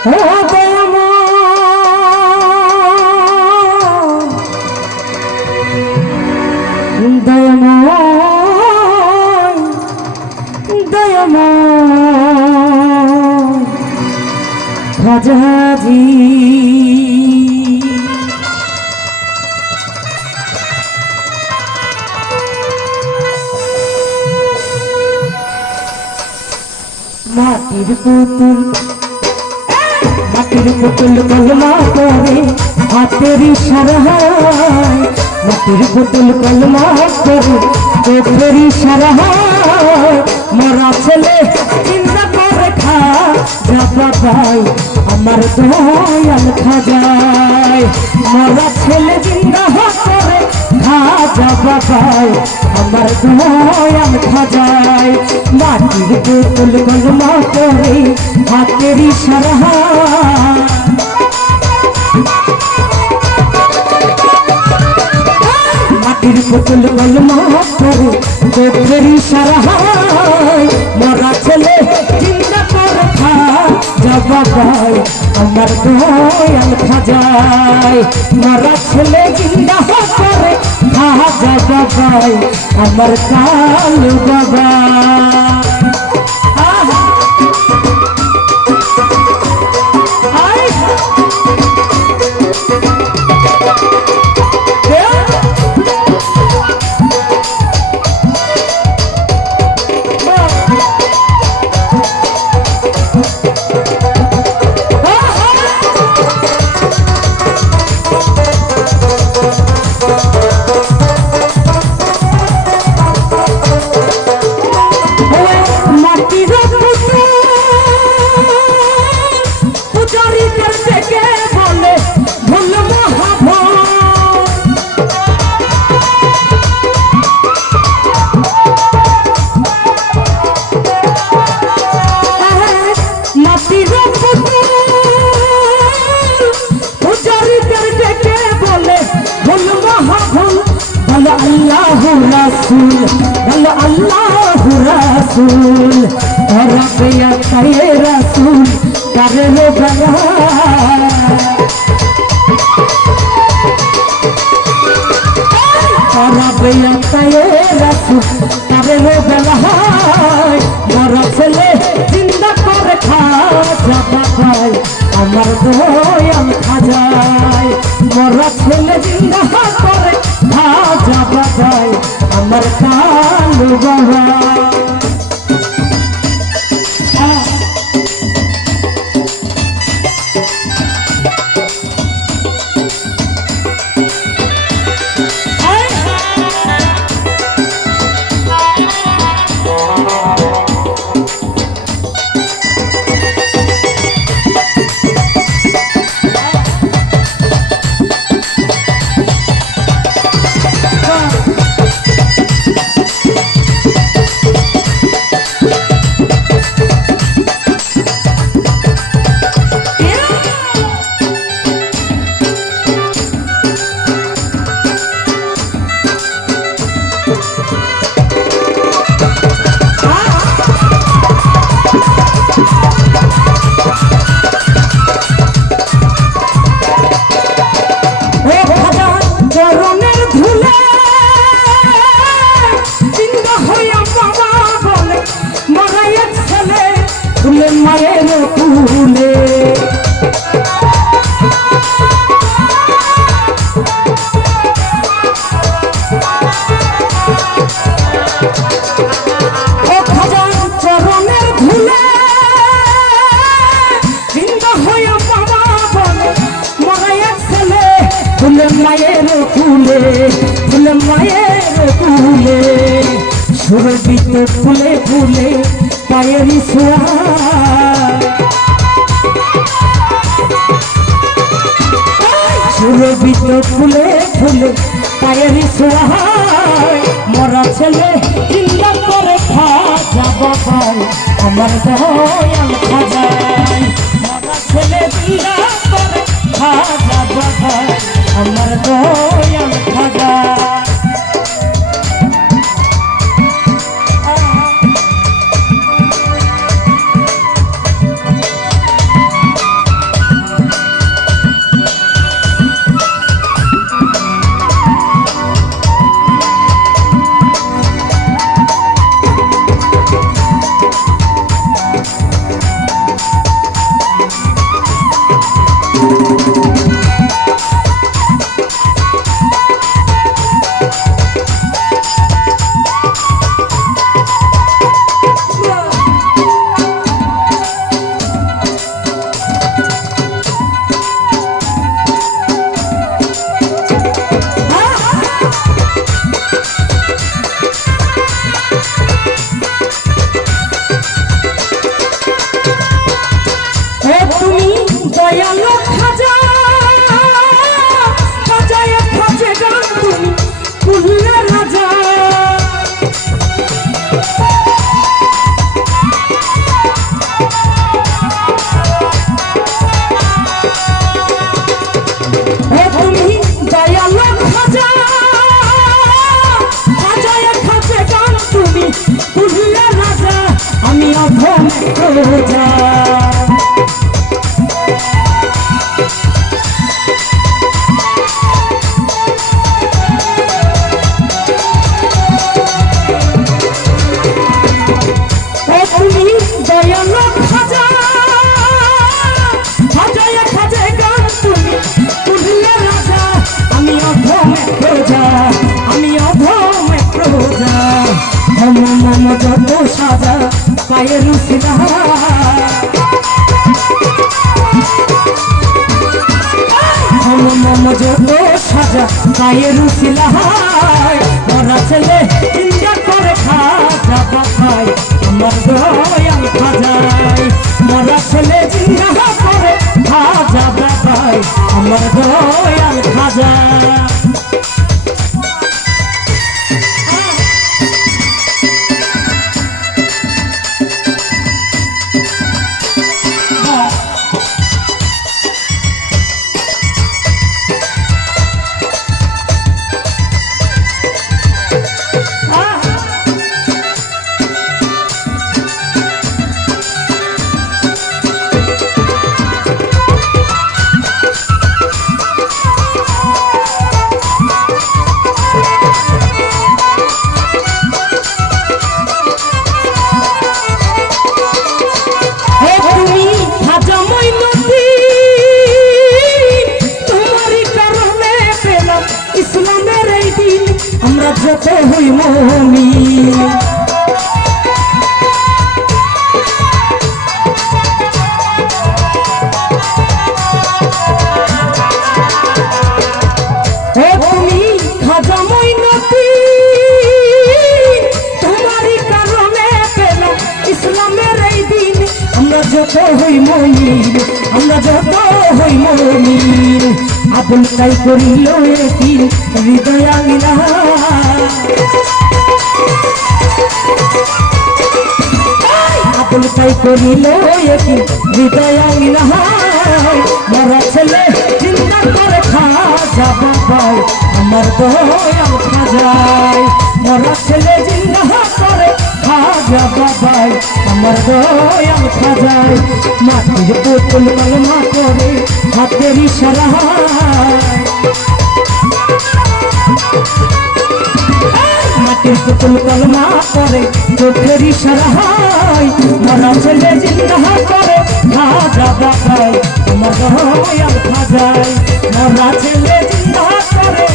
ও খাজাজি মাটির পুতুল কলমা করে হাতের ইশারায় মাটির পুতুল কলমা করে চোখের ইশারায় মরা ছেলে চিন্তা করে খা যাবা ভাই আমার দয়াল খাজায় মরা ছেলে চিন্তা করে খা যাবা ভাই আমার দয়াল খাজায় মাটির পুতুল কলমা করে হাতের ইশারায় মাটির পুতুল কলমা করে চোখের ইশারায় মরা ছেলে চিন্তা করে খা যাবা ভাই আমার দয়াল খাজায় মরা ছেলে চিন্তা করে খা যাবা ভাই আমার কালু বাবা रसूल रबिया करे रसूल करे लो बला रबिया करे रसूल करे लो बला मरा ছেলে जिंदा करे खा जाबा भाई আমার দয়াল খাজায় মরা ছেলে जिंदा करे खा जाबा भाई আমার কালু বাবা মায়ের কুলে চরণের ধুলে জিন্দা হয়ে বাবা বলে মরাইয়া ছেলে ফুলে মায়ের কুলে ফুলে মায়ের কুলে সুরবিত ফুলে ফুলে পায়ের ছোঁয়া সুরবিত ফুলে ফুলে পায়ের ছোঁয়া মরা ছেলে চিন্তা করে খা যাবা ভাই আমার দয়াল খাজায় মরা ছেলে চিন্তা করে খা যাবা ভাই আমার দয়াল খাজায় দয়ালো খাজা খাজায় খাজে গান তুমি কুল্লা রাজা তুমি দয়ালো খাজা খাজায় খাজে গান তুমি কুল্লা রাজা আমি অধম রাজা মম যত সাজা পায়ের রুসিলা মম যত সাজা পায়ের রুসিলা মরা ছেলে চিন্তা করে খাজা বাবাই আমার দয়াল খাজাই মরা ছেলে চিন্তা করে খাজা বাবাই আমার দয়াল খাজা আমরা যত হই মুমিন তুমি খাজা মঈনুদ্দিন তোমারই কারণে পেলাম ইসলামের এই দিন আমরা যত হই মুমিন আমরা যত হই মুমিন আপন তাই করিল একদিন হৃদয় আঙিনা আপন তাই করিল একদিন হৃদয় আঙিনা মরা ছেলে চিন্তা করে খাজা বাবাই আমার দয়াল খাজাই মরা ছেলে চিন্তা করে খাজা বাবাই আমার দয়াল খাজাই মাটির পুতুল কলমা করে হাতের ইশারায় মাটির পুতুল কলমা করে চোখের ইশারায় মরা ছেলে চিন্তা করে খাজা বাবাই আমার দয়াল খাজাই মরা ছেলে চিন্তা করে